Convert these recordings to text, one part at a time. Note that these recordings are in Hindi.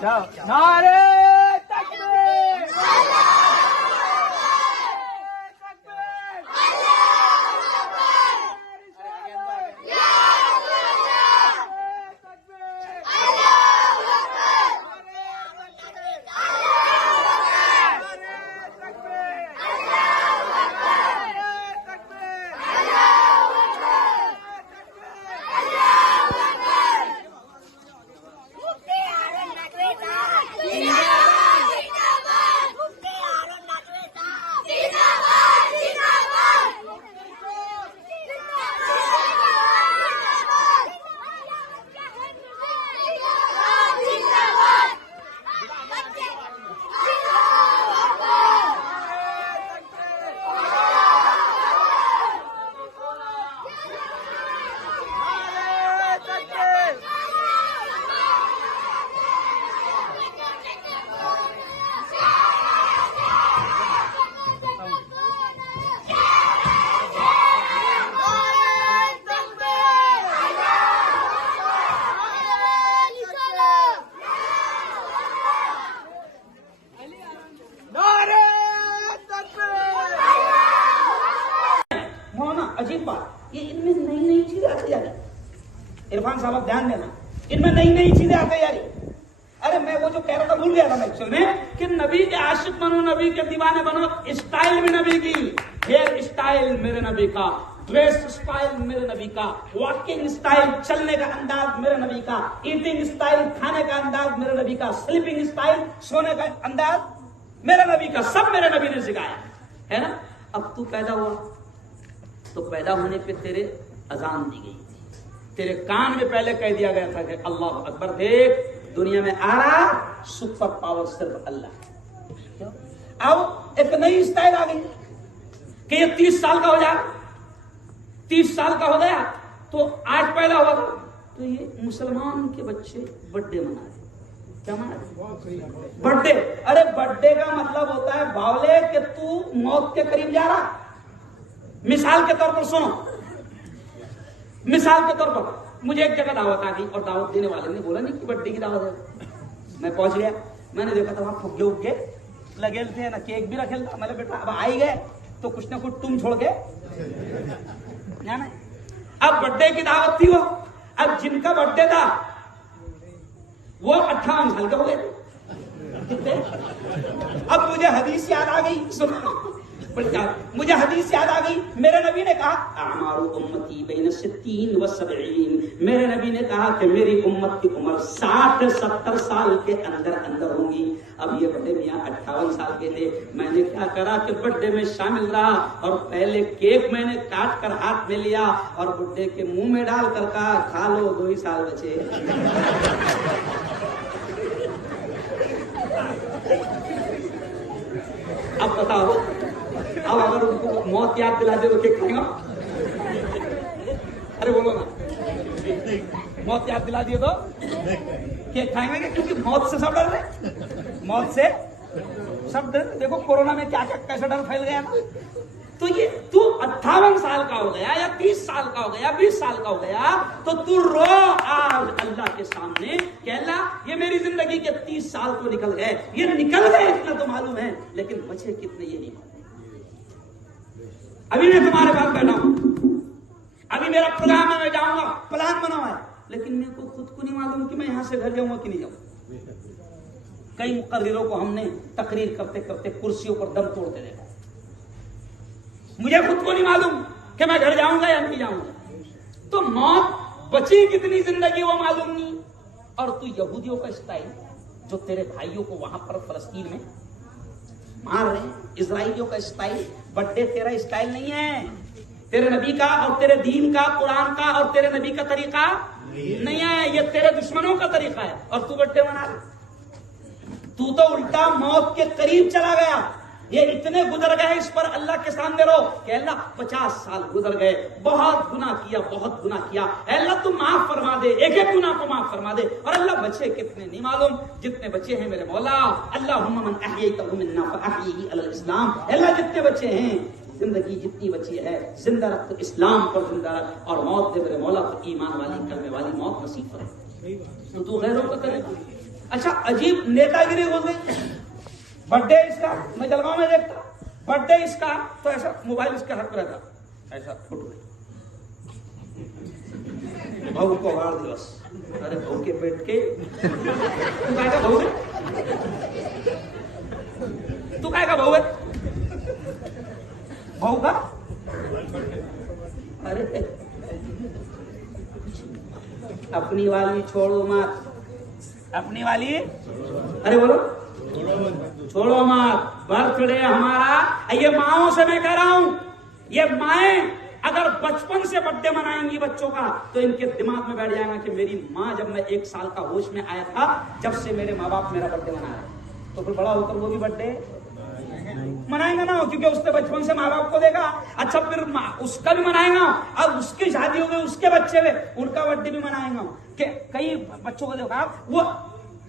नारे तकबीर, अजीब बात, ये इनमें नई नई चीजें आती जा रही। इरफान साहब ध्यान देना, इनमें नई नई चीजें आती जा रही। अरे मैं वो जो कह रहा था भूल गया था एक्चुअल में कि नबी के आशिक बनो, नबी के दीवाने बनो। स्टाइल भी नबी की, हेयर स्टाइल मेरे नबी का, ड्रेस स्टाइल मेरे नबी का, वॉकिंग स्टाइल चलने का अंदाज मेरे नबी का, ईटिंग स्टाइल खाने का अंदाज मेरे नबी का, स्लीपिंग स्टाइल सोने का अंदाज मेरे नबी का, सब मेरे नबी ने सिखाया है ना। अब तू पैदा हुआ तो पैदा होने पे तेरे अजान दी गई थी, तेरे कान में पहले कह दिया गया था कि अल्लाह अकबर, देख दुनिया में आ रहा सुपर पावर सिर्फ अल्लाह। अब एक नई स्टाइल आ गई कि ये 30 साल का हो जाए, 30 साल का हो गया तो आज पैदा हुआ तो ये मुसलमान के बच्चे बर्थडे मना रहे। क्या मना रहे? बर्थडे। अरे बर्थडे का मतलब होता है बावले कि तू मौत के करीब जा रहा। मिसाल के तौर पर सुनो, मिसाल के तौर पर मुझे एक जगह दावत आ गई और दावत देने वाले ने बोला नहीं कि बर्थडे की दावत है। मैं पहुंच गया, मैंने देखा था वहां फुग्गे उग्गे लगे थे ना, केक भी रखे था। मैंने बेटा अब आई गए तो कुछ ना कुछ तुम छोड़ के ना। अब बर्थडे की दावत थी वो, अब जिनका बर्थडे था वो 58 साल के हो गए थे। अब मुझे हदीस याद आ गई, सुनो मुझे हदीस याद आ गई। मेरे नबी ने कहा अमारु उम्मती बैन 60 व 70। मेरे नबी ने कहा कि मेरी उम्मत की उम्र 60-70 साल के अंदर अंदर होंगी। अब ये बड़े मियाँ 58 साल के थे। मैंने क्या करा कि बर्थडे में शामिल रहा और पहले केक मैंने काट कर हाथ में लिया और बुड्ढे के मुंह में डाल कर कहा खा लो, 2 ही साल बचे। अब बताओ, अब अगर उनको मौत याद दिला दे तो क्या खाएगा? अरे बोलो ना, मौत याद दिला दिए तो क्या खाएंगे? क्योंकि मौत से सब डर रहे, मौत से सब डर। देखो कोरोना में क्या क्या कैसा डर फैल गया ना। तो ये तू 58 साल का हो गया या 30 साल का हो गया, 20 साल का हो गया तो तू रो आज अल्लाह के सामने कि अल्लाह ये मेरी जिंदगी के 30 साल तो निकल गए। ये निकल गए इतना तो मालूम है, लेकिन बचे कितने ये नहीं मालूम। अभी मैं तुम्हारे पास बैठा हूं, अभी मेरा प्रोग्राम है, मैं जाऊंगा, प्लान बना हुआ है, लेकिन मेरे को खुद को नहीं मालूम कि मैं यहां से घर जाऊंगा कि नहीं जाऊंगा। कई मुकर्रिरों को हमने तकरीर करते करते कुर्सियों पर दम तोड़ते देखा। मुझे खुद को नहीं मालूम कि मैं घर जाऊंगा या नहीं जाऊंगा। तो मौत बची कितनी जिंदगी वो मालूम नहीं। और तू यहूदियों का स्टाइल, जो तेरे भाइयों को वहां पर फलस्तीन में मार रहे हैं, इजराइलियों का स्टाइल, बर्थडे तेरा स्टाइल नहीं है। तेरे नबी का और तेरे दीन का, कुरान का और तेरे नबी का तरीका नहीं है। ये तेरे दुश्मनों का तरीका है और तू बर्थडे मना रहा। तू तो उल्टा मौत के करीब चला गया। ये इतने गुजर गए इस पर अल्लाह के सामने रो कि अल्लाह 50 साल गुजर गए, बहुत गुनाह किया, बहुत गुनाह किया, अल्लाह तू माफ फरमा दे, एक एक गुनाह को माफ फरमा दे। और अल्लाह बचे कितने नहीं मालूम, जितने बचे हैं मेरे मौला अल्लाहुम्मा मन अहयैतहु मिन्ना फअहयिही अलल इस्लाम। अल्लाह जितने बचे हैं, जिंदगी जितनी बची है, जिंदा रख तो इस्लाम पर जिंदा रख, और मौत दे मेरे मौला तो ईमान वाली, कलमे वाली मौत नसीब करे। तो तू गैरों का करेगा, अच्छा अजीब नेतागिरी हो गई। बर्थडे इसका, मैं जलगांव में देखता, बर्थडे इसका तो ऐसा मोबाइल इसके हाथ में रहता, ऐसा फोटो भाऊ को हार दिवस। अरे भाऊ के पेट के तू काय का भाऊ है, तू काय का भाऊ है, भाऊ का। अरे अपनी वाली छोड़ो मत, अपनी वाली अरे बोलो छोड़ो मत। बर्थडे हमारा, ये माओ से मैं कह रहा हूं, ये माएं अगर बचपन से बर्थडे मनाएंगी बच्चों का तो इनके दिमाग में बैठ जाएगा कि मेरी माँ जब मैं 1 साल का होश में आया था, जब से मेरे माँ बाप मेरा बर्थडे मना रहे, तो फिर बड़ा होकर वो भी बर्थडे मनाएगा ना, क्योंकि उसने बचपन से माँ बाप को देखा। अच्छा फिर उसका भी मनाएगा, अब उसकी शादी हो गई, उसके बच्चे हुए, उनका बर्थडे भी मनाएगा। कई बच्चों को देखा, वो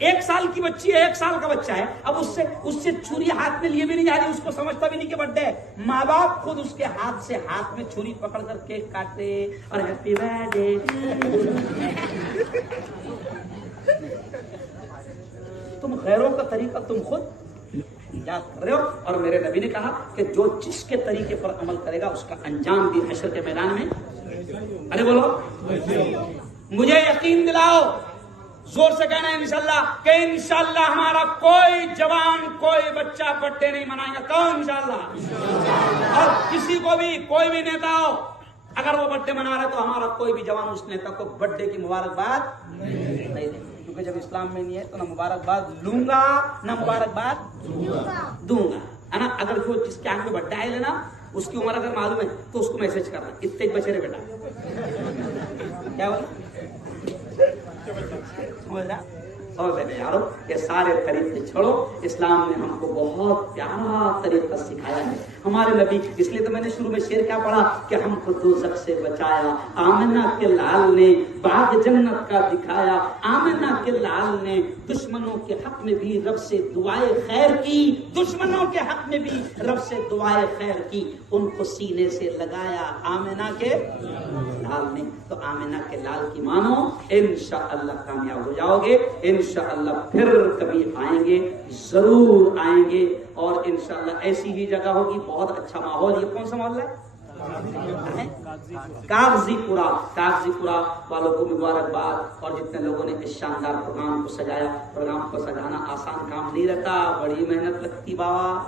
1 साल की बच्ची है, 1 साल का बच्चा है, अब उससे छुरी हाथ में लिए भी नहीं जा रही, उसको समझता भी नहीं कि बर्थडे है। माँ बाप खुद उसके हाथ में छुरी पकड़ कर केक काटते और हैप्पी बर्थडे। तुम गैरों का तरीका तुम खुद याद कर रहे हो, और मेरे नबी ने कहा कि जो जिसके तरीके पर अमल करेगा उसका अंजाम भी हश्र के मैदान में। अरे बोलो मुझे यकीन दिलाओ, जोर से कहना है इंशाल्लाह, कि इंशाल्लाह हमारा कोई जवान कोई बच्चा बर्थडे नहीं मनाएगा। कौन इंशाल्लाह। और किसी को भी कोई भी नेता हो अगर वो बर्थडे मना रहा है तो हमारा कोई भी जवान उस नेता को बर्थडे की मुबारकबाद नहीं देगा, क्योंकि जब इस्लाम में नहीं है तो ना मुबारकबाद लूंगा ना मुबारकबाद दूंगा, है ना। अगर जो जिसके आंख में बर्थडे आए लेना, उसकी उम्र अगर मालूम है तो उसको मैसेज करना, इतने बचे रहे बेटा, क्या बोला समझ रहा। और मेरे यारों ये सारे तरीके छोड़ो, इस्लाम ने हमको बहुत प्यारा तरीका सिखाया है हमारे नबी। इसलिए तो मैंने शुरू में शेर क्या पढ़ा कि हमको दोज़ख से बचाया, आमिना के लाल ने बाग जन्नत का दिखाया, आमिना के लाल ने दुश्मनों के हक में भी रब से दुआए खैर की, दुश्मनों के हक में भी रब से दुआए खैर की, उनको सीने से लगाया आमिना के लाल ने। तो आमिना के लाल की मानो, इंशाअल्लाह कामयाब हो जाओगे, इंशाअल्लाह फिर कभी आएंगे, जरूर आएंगे, और इंशाअल्लाह ऐसी ही जगह होगी, बहुत अच्छा माहौल। ये कौन सा माहौल है? कागजीपुरा। कागजीपुरा वालों को मुबारकबाद, और जितने लोगों ने इस शानदार प्रोग्राम को सजाया। प्रोग्राम को सजाना आसान काम नहीं रहता, बड़ी मेहनत लगती बाबा।